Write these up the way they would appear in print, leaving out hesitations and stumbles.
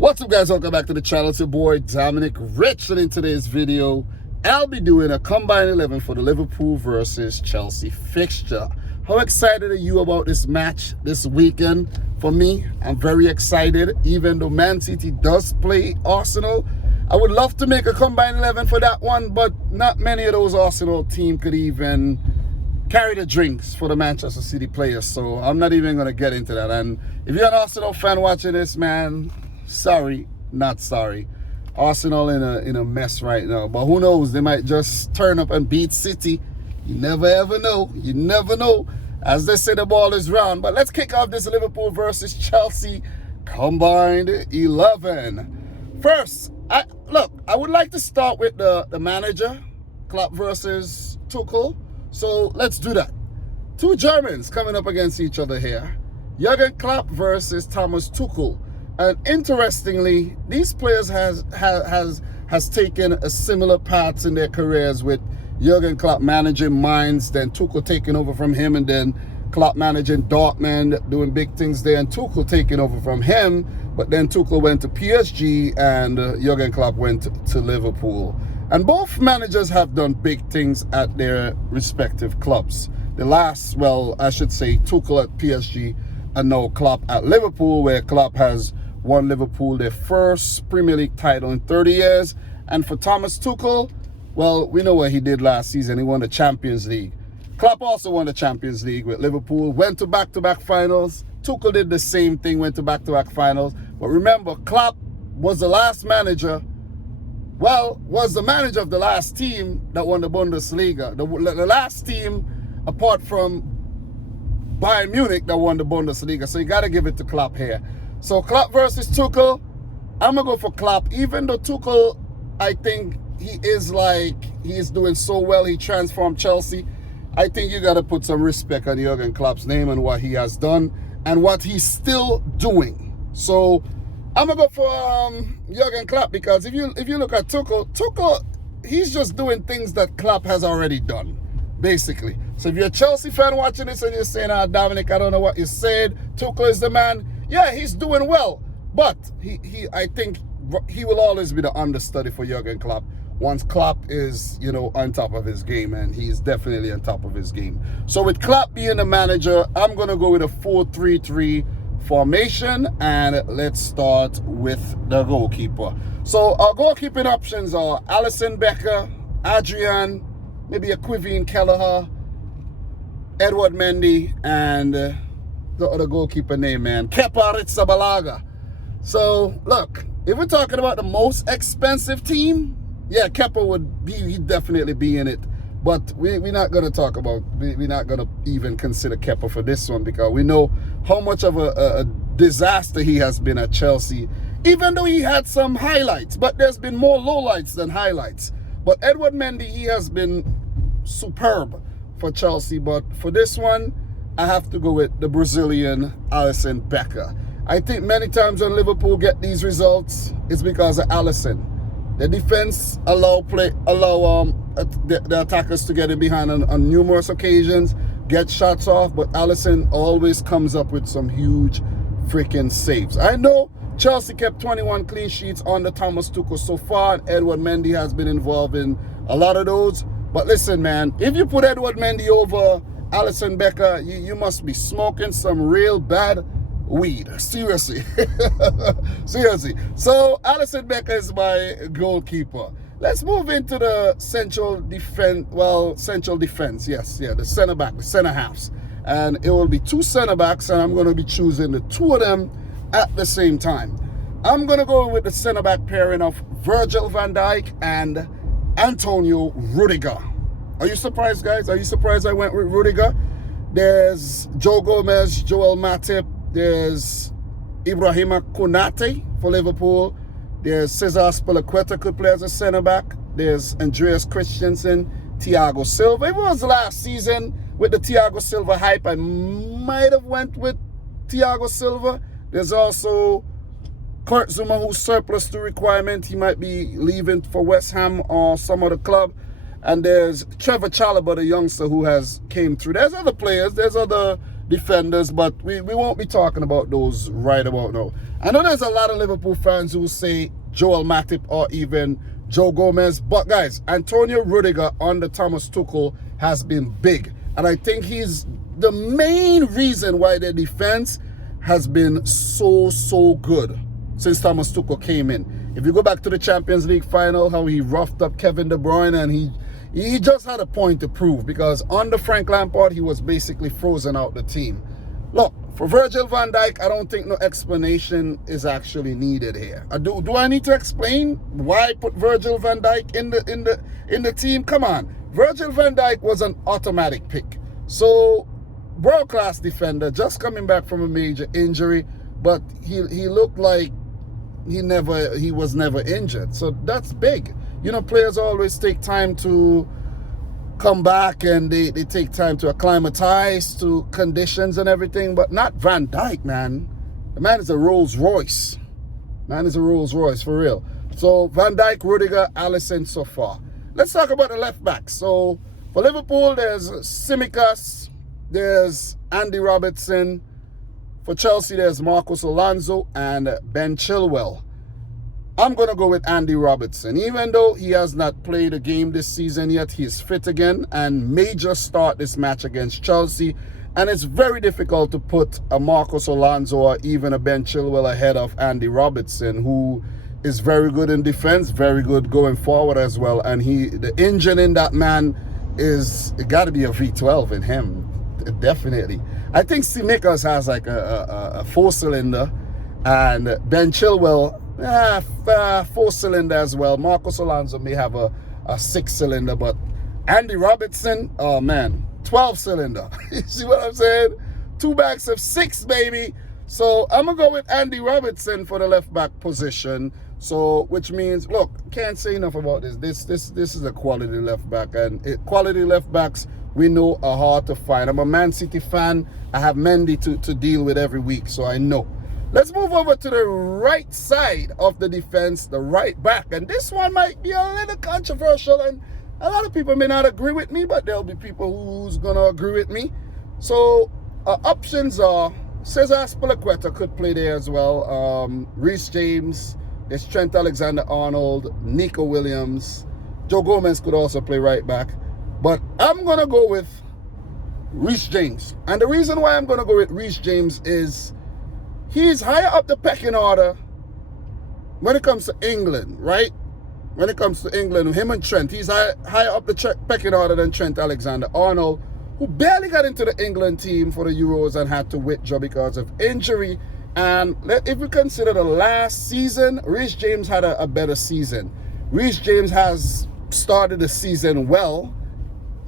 What's up, guys? Welcome back to the channel. It's your boy Dominic Rich, and in today's video I'll be doing a combined 11 for the Liverpool versus Chelsea fixture. How excited are you about this match this weekend? For me, I'm very excited. Even though Man City does play Arsenal, I would love to make a combined 11 for that one, but not many of those Arsenal team could even carry the drinks for the Manchester City players, so I'm not even going to get into that. And if you're an Arsenal fan watching this, man, sorry, not sorry. Arsenal in a mess right now. But who knows? They might just turn up and beat City. You never ever know. You never know. As they say, the ball is round. But let's kick off this Liverpool versus Chelsea combined 11. First, I would like to start with the manager, Klopp versus Tuchel. So let's do that. Two Germans coming up against each other here. Jurgen Klopp versus Thomas Tuchel. And interestingly, these players has taken a similar paths in their careers, with Jurgen Klopp managing Mainz, then Tuchel taking over from him, and then Klopp managing Dortmund, doing big things there, and Tuchel taking over from him. But then Tuchel went to PSG, and Jurgen Klopp went to Liverpool. And both managers have done big things at their respective clubs. The last, well, I should say Tuchel at PSG, and now Klopp at Liverpool, where Klopp has won Liverpool their first Premier League title in 30 years. And for Thomas Tuchel, well, we know what he did last season. He won the Champions League. Klopp also won the Champions League with Liverpool, went to back-to-back finals. Tuchel did the same thing, went to back-to-back finals. But remember, Klopp was the last manager, was the manager of the last team that won the Bundesliga. The last team, apart from Bayern Munich, that won the Bundesliga. So you got to give it to Klopp here. So Klopp versus Tuchel, I'm going to go for Klopp. Even though Tuchel, I think he is doing so well. He transformed Chelsea. I think you got to put some respect on Jurgen Klopp's name and what he has done and what he's still doing. So I'm going to go for Jurgen Klopp, because if you look at Tuchel, he's just doing things that Klopp has already done, basically. So if you're a Chelsea fan watching this and you're saying, Dominic, I don't know what you said, Tuchel is the man. Yeah, he's doing well, but I think he will always be the understudy for Jurgen Klopp once Klopp is, on top of his game, and he's definitely on top of his game. So with Klopp being the manager, I'm going to go with a 4-3-3 formation, and let's start with the goalkeeper. So our goalkeeping options are Alisson Becker, Adrian, maybe a Quivine Kelleher, Edward Mendy, and the other goalkeeper name, man, Kepa Arrizabalaga. So look, if we're talking about the most expensive team, yeah, Kepa he'd definitely be in it. But we're not going to talk about, we're not going to even consider Kepa for this one, because we know how much of a disaster he has been at Chelsea, even though he had some highlights. But there's been more lowlights than highlights. But Edward Mendy, he has been superb for Chelsea. But for this one, I have to go with the Brazilian Alisson Becker. I think many times when Liverpool get these results, it's because of Alisson. The defense allow the attackers to get in behind on numerous occasions, get shots off, but Alisson always comes up with some huge freaking saves. I know Chelsea kept 21 clean sheets under Thomas Tuchel so far, and Edward Mendy has been involved in a lot of those. But listen, man, if you put Edward Mendy over Alisson Becker, you must be smoking some real bad weed. Seriously. Seriously. So Alisson Becker is my goalkeeper. Let's move into the central defense. Yes, the center halves. And it will be two center backs, and I'm going to be choosing the two of them at the same time. I'm going to go with the center back pairing of Virgil Van Dyke and Antonio Rudiger. Are you surprised, guys? Are you surprised I went with Rudiger? There's Joe Gomez, Joel Matip. There's Ibrahima Konate for Liverpool. There's Cesar Spilicueta could play as a center-back. There's Andreas Christensen, Thiago Silva. If it was last season with the Thiago Silva hype, I might have went with Thiago Silva. There's also Kurt Zuma, who's surplus to requirement. He might be leaving for West Ham or some other club. And there's Trevor Chalobah, the youngster who has came through. There's other players. There's other defenders, but we won't be talking about those right about now. I know there's a lot of Liverpool fans who say Joel Matip or even Joe Gomez, but guys, Antonio Rudiger under Thomas Tuchel has been big, and I think he's the main reason why their defense has been so good since Thomas Tuchel came in. If you go back to the Champions League final, how he roughed up Kevin De Bruyne, and he just had a point to prove, because under Frank Lampard, he was basically frozen out the team. Look, for Virgil Van Dyke, I don't think no explanation is actually needed here. Do I need to explain why I put Virgil Van Dyke in the team? Come on. Virgil Van Dyke was an automatic pick. So, world-class defender, just coming back from a major injury, but he looked like he was never injured. So that's big. You know, players always take time to come back, and they take time to acclimatize to conditions and everything, but not Van Dyke, man. The man is a Rolls Royce. Man is a Rolls Royce, for real. So Van Dyke, Rudiger, Alisson so far. Let's talk about the left back. So for Liverpool, there's Tsimikas, there's Andy Robertson. For Chelsea, there's Marcos Alonso and Ben Chilwell. I'm going to go with Andy Robertson. Even though he has not played a game this season yet, he's fit again and may just start this match against Chelsea. And it's very difficult to put a Marcos Alonso or even a Ben Chilwell ahead of Andy Robertson, who is very good in defense, very good going forward as well. And the engine in that man it got to be a V12 in him, definitely. I think Tsimikas has like a 4-cylinder, and Ben Chilwell, 4-cylinder as well. Marcos Alonso may have a 6-cylinder, but Andy Robertson, oh man, 12-cylinder. You see what I'm saying? 2 bags of 6, baby. So I'm going to go with Andy Robertson for the left back position. So, which means, look, can't say enough about this. This is a quality left back, and quality left backs we know are hard to find. I'm a Man City fan. I have Mendy to deal with every week, so I know. Let's move over to the right side of the defense, the right back. And this one might be a little controversial, and a lot of people may not agree with me, but there'll be people who's going to agree with me. So options are Cesar Azpilicueta could play there as well. Reece James, there's Trent Alexander-Arnold, Nico Williams. Joe Gomez could also play right back. But I'm going to go with Reece James. And the reason why I'm going to go with Reece James is he's higher up the pecking order when it comes to England, right? When it comes to England, him and Trent, he's higher up the pecking order than Trent Alexander-Arnold, who barely got into the England team for the Euros and had to withdraw because of injury. And if we consider the last season, Reece James had a better season. Reece James has started the season well,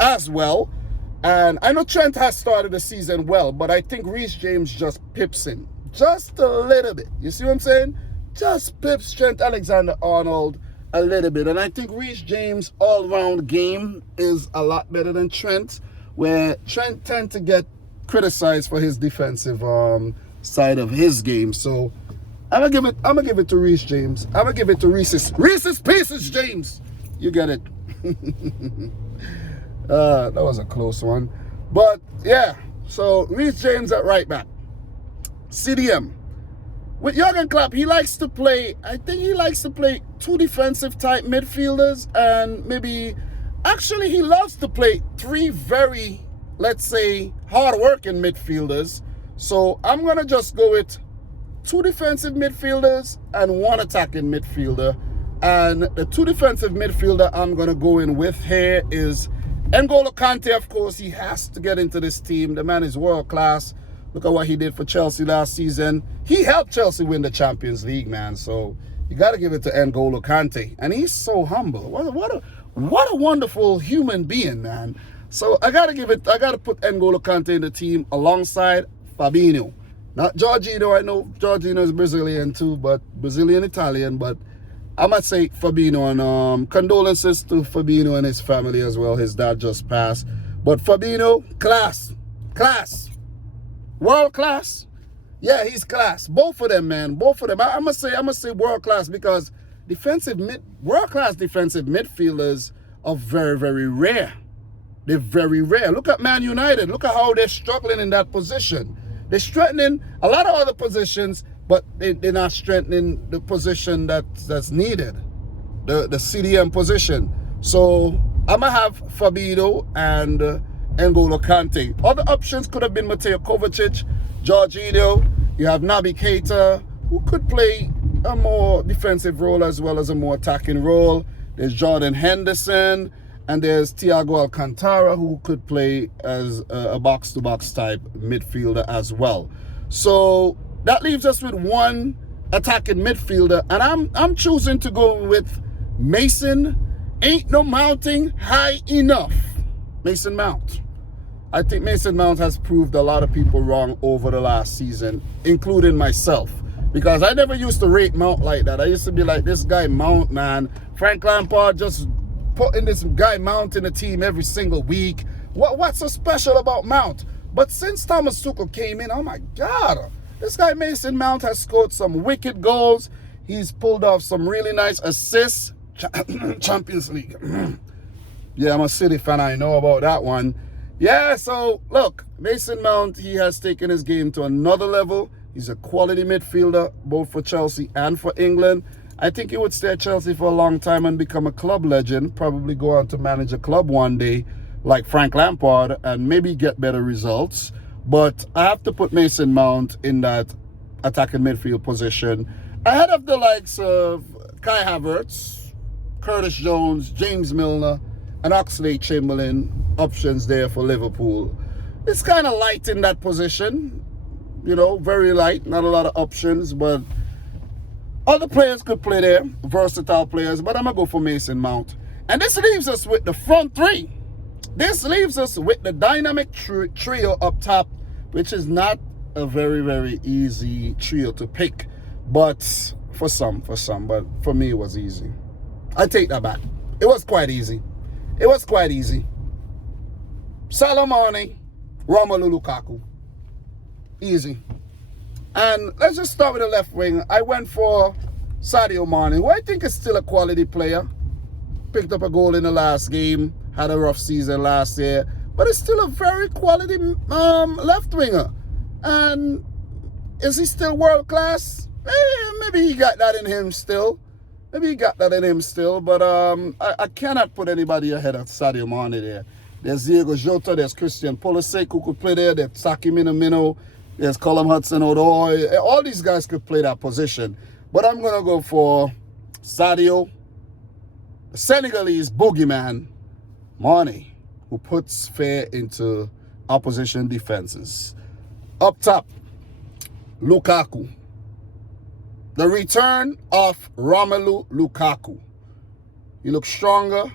as well. And I know Trent has started the season well, but I think Reece James just pips him just a little bit. You see what I'm saying? Just pips Trent Alexander-Arnold a little bit. And I think Reece James' all-round game is a lot better than Trent, where Trent tend to get criticized for his defensive side of his game. So I'm gonna give it to Reece James. I'm gonna give it to Reese's Pieces James. You get it. That was a close one. But yeah, so Reece James at right back. CDM. With Jurgen Klopp, he likes to play, I think he likes to play 2 defensive type midfielders, and maybe, actually he loves to play 3 very, let's say, hard-working midfielders. So I'm going to just go with 2 defensive midfielders and 1 attacking midfielder. And the 2 defensive midfielder I'm going to go in with here is Angola Kante. Of course, he has to get into this team. The man is world-class. Look at what he did for Chelsea last season. He helped Chelsea win the Champions League, man. So you got to give it to Angola Kante. And he's so humble. What a wonderful human being, man. So I got to put Angola Kante in the team alongside Fabinho. Not Jorginho. I know Jorginho is Brazilian too, but Brazilian-Italian. But I might say Fabinho. And condolences to Fabinho and his family as well. His dad just passed. But Fabinho, class. World class. Yeah, he's class. Both of them, man. Both of them. I must say world class, because world class defensive midfielders are very, very rare. They're very rare. Look at Man United. Look at how they're struggling in that position. They're strengthening a lot of other positions, but they're not strengthening the position that's needed, the CDM position. So I'm going to have Fabinho and Angola Kante. Other options could have been Mateo Kovacic, Jorginho. You have Naby Keita, who could play a more defensive role as well as a more attacking role. There's Jordan Henderson. And there's Thiago Alcantara, who could play as a box-to-box type midfielder as well. So that leaves us with one attacking midfielder. And I'm choosing to go with Mason. Ain't no mounting high enough. Mason Mount. I think Mason Mount has proved a lot of people wrong over the last season, including myself. Because I never used to rate Mount like that. I used to be like, this guy Mount, man. Frank Lampard just putting this guy Mount in the team every single week. What's so special about Mount? But since Thomas Tuchel came in, oh my God, this guy Mason Mount has scored some wicked goals. He's pulled off some really nice assists. Champions League. Yeah, I'm a City fan. I know about that one. Yeah, so look, Mason Mount, he has taken his game to another level. He's a quality midfielder, both for Chelsea and for England. I think he would stay at Chelsea for a long time and become a club legend, probably go on to manage a club one day like Frank Lampard and maybe get better results. But I have to put Mason Mount in that attacking midfield position ahead of the likes of Kai Havertz, Curtis Jones, James Milner, and Oxlade-Chamberlain, options there for Liverpool. It's kind of light in that position, you know, very light, not a lot of options, but other players could play there, versatile players, but I'm going to go for Mason Mount. And this leaves us with the front three. This leaves us with the dynamic trio up top, which is not a very, very easy trio to pick. But for some, but for me it was easy. I take that back. It was quite easy. It was quite easy. Salah, Romelu Lukaku. Easy. And let's just start with the left wing. I went for Sadio Mane, who I think is still a quality player. Picked up a goal in the last game. Had a rough season last year. But it's still a very quality left winger. And is he still world class? Maybe he got that in him still. But I cannot put anybody ahead of Sadio Mane there. There's Diego Jota, there's Christian Pulisic who could play there. There's Saki Minamino. There's Callum Hudson-Odoi. All these guys could play that position. But I'm going to go for Sadio, the Senegalese boogeyman, Mane, who puts fear into opposition defenses. Up top, Lukaku. The return of Romelu Lukaku. He looks stronger,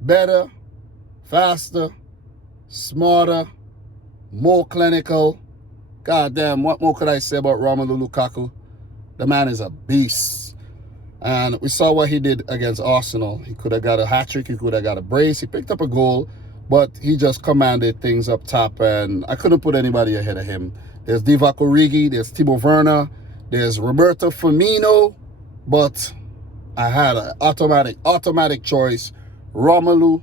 better, faster, smarter, more clinical. God damn, what more could I say about Romelu Lukaku? The man is a beast. And we saw what he did against Arsenal. He could have got a hat-trick. He could have got a brace. He picked up a goal, but he just commanded things up top, and I couldn't put anybody ahead of him. There's Divock Origi. There's Timo Werner. There's Roberto Firmino. But I had an automatic choice, Romelu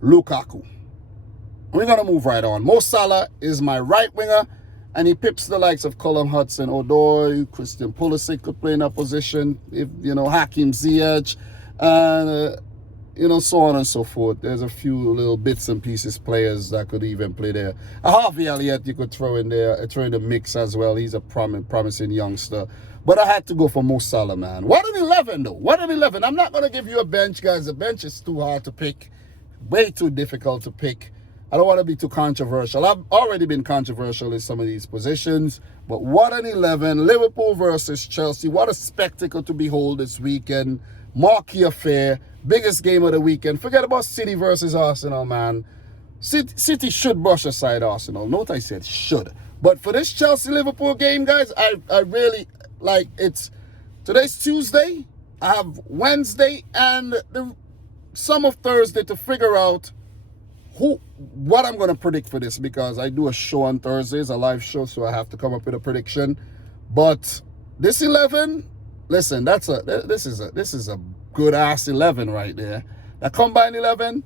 Lukaku. We're going to move right on. Mo Salah is my right winger. And he pips the likes of Callum Hudson-Odoi, Christian Pulisic could play in that position, if Hakim Ziyech, and so on and so forth. There's a few little bits and pieces players that could even play there. Harvey Elliott you could throw in there, throw in the mix as well. He's a promising youngster. But I had to go for Mo Salah, man. What an 11, though. What an 11. I'm not going to give you a bench, guys. The bench is too hard to pick. Way too difficult to pick. I don't want to be too controversial. I've already been controversial in some of these positions. But what an 11. Liverpool versus Chelsea. What a spectacle to behold this weekend. Marquee affair. Biggest game of the weekend. Forget about City versus Arsenal, man. City should brush aside Arsenal. Note I said should. But for this Chelsea-Liverpool game, guys, I really like it's... Today's Tuesday. I have Wednesday and some of Thursday to figure out what I'm going to predict for this, because I do a show on Thursdays, a live show, so I have to come up with a prediction. But this 11, listen, this is a good ass 11 right there. That combined 11,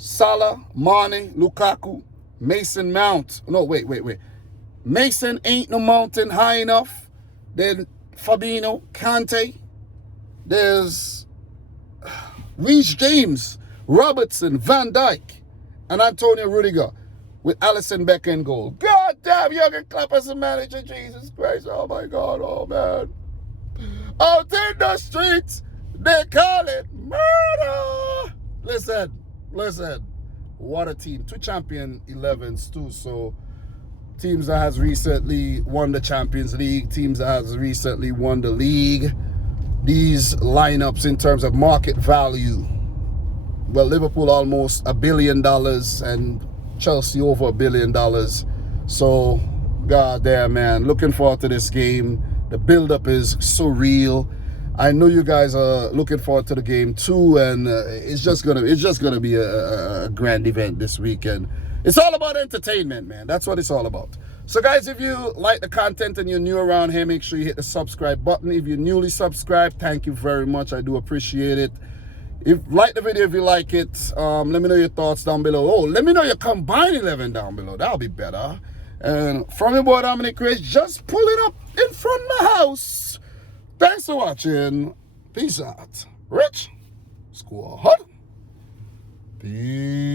Salah, Mane, Lukaku, Mason Mount. No, wait. Mason ain't no mountain high enough. Then Fabinho, Kante. There's Reece James, Robertson, Van Dyke, and Antonio Rudiger with Alisson Becker in goal. God damn, Jurgen Klopp as a manager, Jesus Christ. Oh my God, oh man. Out in the streets, they call it murder. Listen. What a team. 2 champion 11s too. So teams that has recently won the Champions League, teams that has recently won the league. These lineups in terms of market value. Well, Liverpool almost $1 billion and Chelsea over $1 billion. So, goddamn, man. Looking forward to this game. The build-up is so real. I know you guys are looking forward to the game too, and it's just gonna be a grand event this weekend. It's all about entertainment, man. That's what it's all about. So guys, if you like the content and you're new around here, make sure you hit the subscribe button. If you're newly subscribed, thank you very much. I do appreciate it. Like the video if you like it. Let me know your thoughts down below. Oh, let me know your combined 11 down below. That'll be better. And from your boy Dominic Rich, just pulling up in front of my house. Thanks for watching. Peace out. Rich Squad. Peace.